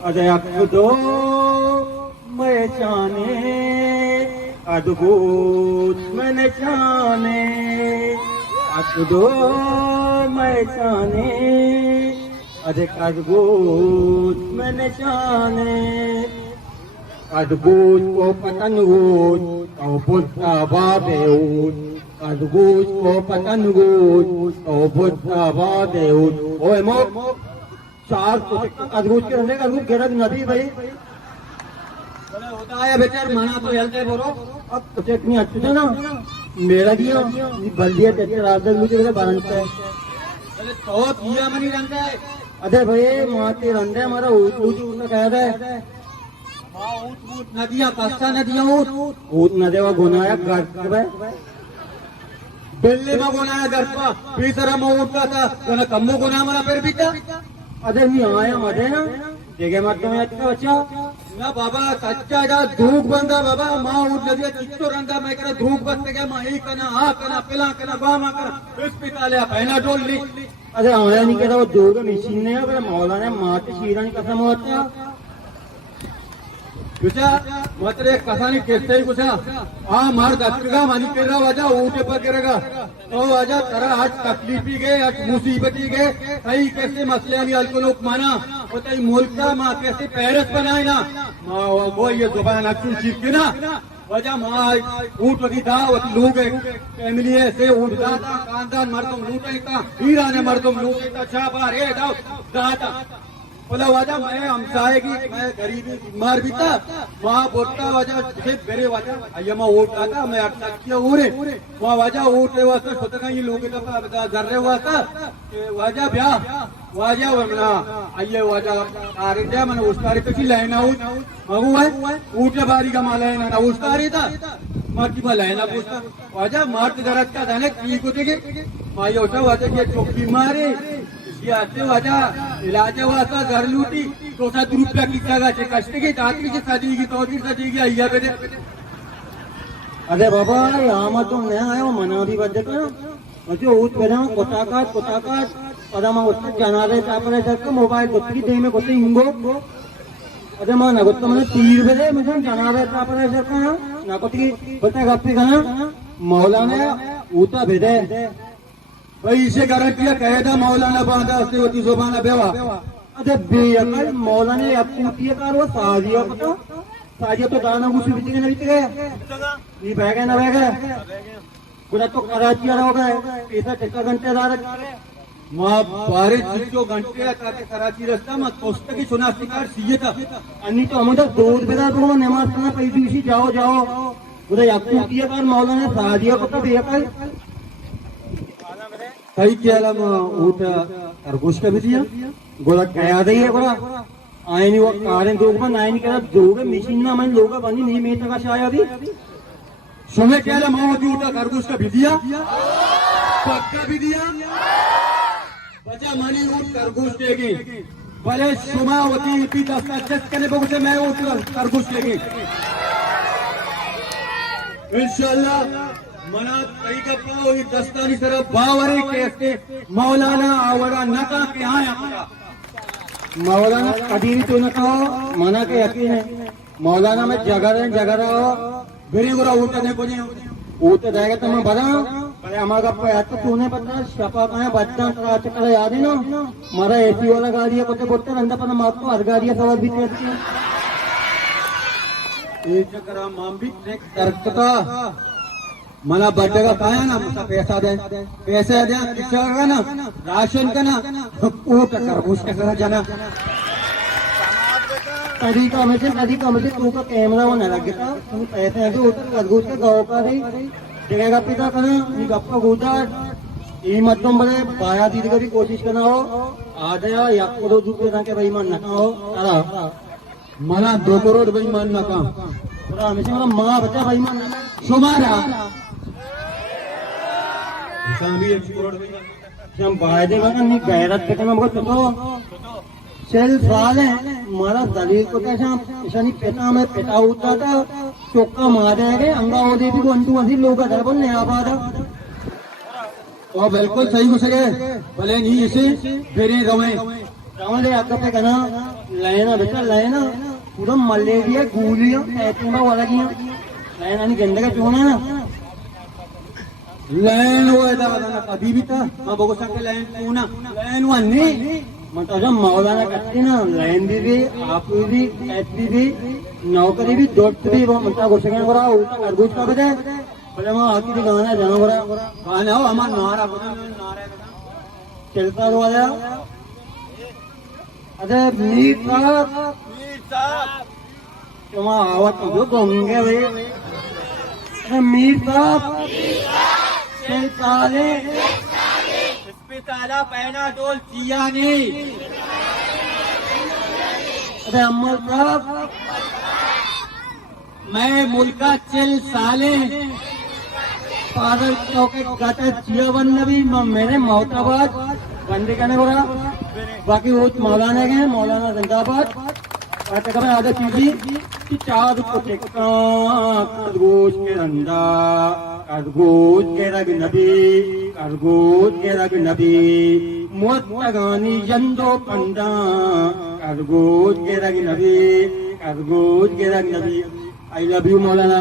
अदयक्दो मैं जाने अद्भुत मैंने जाने अद्भुतो मैं जाने अधिक अद्भुत मैंने जाने अद्भुत को पतनगुत तो बुद्धा बादेउत अद्भुत को पतनगुत तो बुद्धा बादेउत ओए मो चार अद्भुत के रहने का अद्भुत गिरद नदी भाई होता है बेचार माना तो हेलते बोलो अब कुछ इतनी अच्छी है ना मेरा दिया बल्दिया तेरे राजदर मुझे बनता है तो दिया मनी रंगा है अरे भाई माते रंगे हमारा ऊट ऊट कह रहा है ऊट नदियाँ कस्ता नदियाँ ऊट नदी वो गुनाया घर पे बिल्ली में गुनाया घर पर पीछे में उठता था तो ना कम्मो गुना हमारा फिर भी था अरे नहीं आया मजे ना जगह मत में अच्छा बच्चा ना बाबा सच्चा जा धूप बंदा बाबा माँ उठ नदिया चित्तो रंगा मैं करा धूप बंदे के माँ ही कना हाँ कना पिला कना बामा कना इस पिताले पहना डोल ली अरे आया नहीं करा वो दो का मशीन ने अगर मौला ने माते शीरा नहीं कसम होता कुछा मात्रे कसानी केसते ही कुछा हाँ मार दत्तगा मानी कर रहा वाजा ऊँटे पर करेगा तो वाजा तेरा आज तकलीफी गए आज मुसीबती गए कई कैसे मसले अभी अल्कोलोक माना वो तई मुल्क का माँ कैसे पेरिस बनाए ना माँ वो ये जुबान अक्सर चीज की ना वजह माँ ऊँट वती था वती लोग फैमिली है से ऊँट था खानदान मर्दम लूटे था हीरा ने मर्दम लूटे था चापा रे दाव दाता बोला वाजा मैं हमसाए की मैं गरीबी बीमार भी था वहाँ बोलता वाजा मेरे वाजा अय्यमा वोट था मैं अटका किया उरे वहाँ वाजा वोट ले वास्ते सोचना ये लोग तो जर्रे हुआ था वाजा ब्याह वाजा वरना अये वाजा आरिजा मैंने उस तारीख तो लाइन आउट मगु है ऊँट बारी का माला है ना उस तारीख था माटी में लाइन पूछता वाजा मार्ट दरज का था की को देखे माई होता वाजा ये चौकी मारे आते वाजा इलाज वास्ता घर लूटी तो ₹7 की जगह कष्ट की दात्री की सदी की तो सदी की अय्या बेटे अरे बाबा यहाँ मत तुम नया आयो मना भी बदे का मुझे ऊट पे ना कोटाका पदमा उत्तर जनारे तापरे तक मोबाइल गुत्ती दे में गुत्ती हिंगो अरे मां ना गुत्ता मैंने तीर बेदे मुझे जनारे तापरे तक ना गुत्ती बता गप्पी खाना मौलाना ऊटा बेदे भाई इसे गारंटिया कहे था मौलाना बांधा से होती जुबाना बेवा अरे बेअकल मौलाना अपूतिया कार वो साजिया पता साजिया तो दाना गुस्से बिच के नहीं गए ये बह गए ना बह गए पूरा तो कराची हो गए पैसा टिका घंटे दार माँ 12 घंटे कराची रास्ता मत दोस्त की सुना शिकार सीए था अन्नी तो हम दूध बेदा तो नमाज पढ़ना पैसे जाओ जाओ उधर अपूतिया कार मौलाना साजिया पता बेअकल कई क्या ऊट खरगोश का भी दिया गोला क्या दही है गोला आए नहीं वो कारें दो बन आए नहीं करा दो मशीन में मैंने लोग बनी नहीं मैं तक शाया अभी सुने क्या माँ ऊटा खरगोश का भी दिया पक्का भी दिया बचा मानी ऊट खरगोश देगी भले सुमावती पी दस्ता चेक करने पर मैं ऊट खरगोश देगी इंशाल्लाह मना कई गप्पा दस्तानी तरफ बावरे के मौलाना आवरा नका के आया मौलाना कदीरी तो न कहो मना के यकीन है मौलाना में जगह रहो बिरी गुरा उठने को नहीं उठ जाएगा तो मैं बता अरे हमारा गप्पा याद तो तूने पता शपा का है बच्चा चक्कर याद है ना हमारा एसी वाला गाड़ी है बोलते बोलते रंदा पर माँ को हर गाड़ियाँ सवाल भी करती है एक चक्कर माम भी करता मला बर्थडे का पाया ना मुझे पैसा दे किसा का ना राशन का ना ऊट खरगोश का जाना कभी का मुझे तू का कैमरा वो न लगे था तुम पैसे है ऊट खरगोश के गाँव का रही जगह का पिता करना गप्पा गुजा ये मत तुम बड़े पाया दीदी का भी कोशिश करना हो आ जाया या करोड़ रुपये के भाई मान नका हो अरा मला 2 करोड़ भाई मान नका हमेशा मतलब माँ बच्चा भाई मान सुमारा हम बायदे में गैरत के टाइम तो सेल्फ वाले मारा दलील को कैसा नहीं पेटा में पेटा उठता था चौका मारे गए अंगा हो देती को अंटू वही लोग अदर बोल नया बात तो बिल्कुल सही घुस गए भले नहीं इसे फिर गवे ले आकर पे कहना लेना बेटा लेना पूरा मलेरिया गोलियां ऐतिमा वाला की लेना नहीं गंदे का चूना ना लैन वो ऐसा बताना कभी भी था मैं बोल सकते लैन क्यों ना लैन वो नहीं मतलब जब मौलाना करते ना लैन भी आप भी ऐसी भी नौकरी भी दोस्त भी वो मतलब कुछ नहीं हो रहा उल्टा खरगोश का बजे बोले मैं आती थी गाना जाना हो रहा गाना हो हमारा नारा बता नारा चलता तो आया अरे मीर साहब तुम्हारा आवाज तो जो होंगे भाई अरे मीर साहब चलताले ताला पहना डोल चिया नहीं अरे अम्मल साहब मैं मुल्का चिल साले पागल चौके गाते जीवन नबी मैंने मोहताबाद बंदे कहने को रहा बाकी वो मौलाना के मौलाना जिंदाबाद कहते कभी आदत चीजी कि चार को टेक्का खरगोश के रंदा खरगोश के रग नबी खरगोश के रग नबी मुत्तगानी जंदो पंडा खरगोश के रग नबी खरगोश के रग नबी आई लव यू मौलाना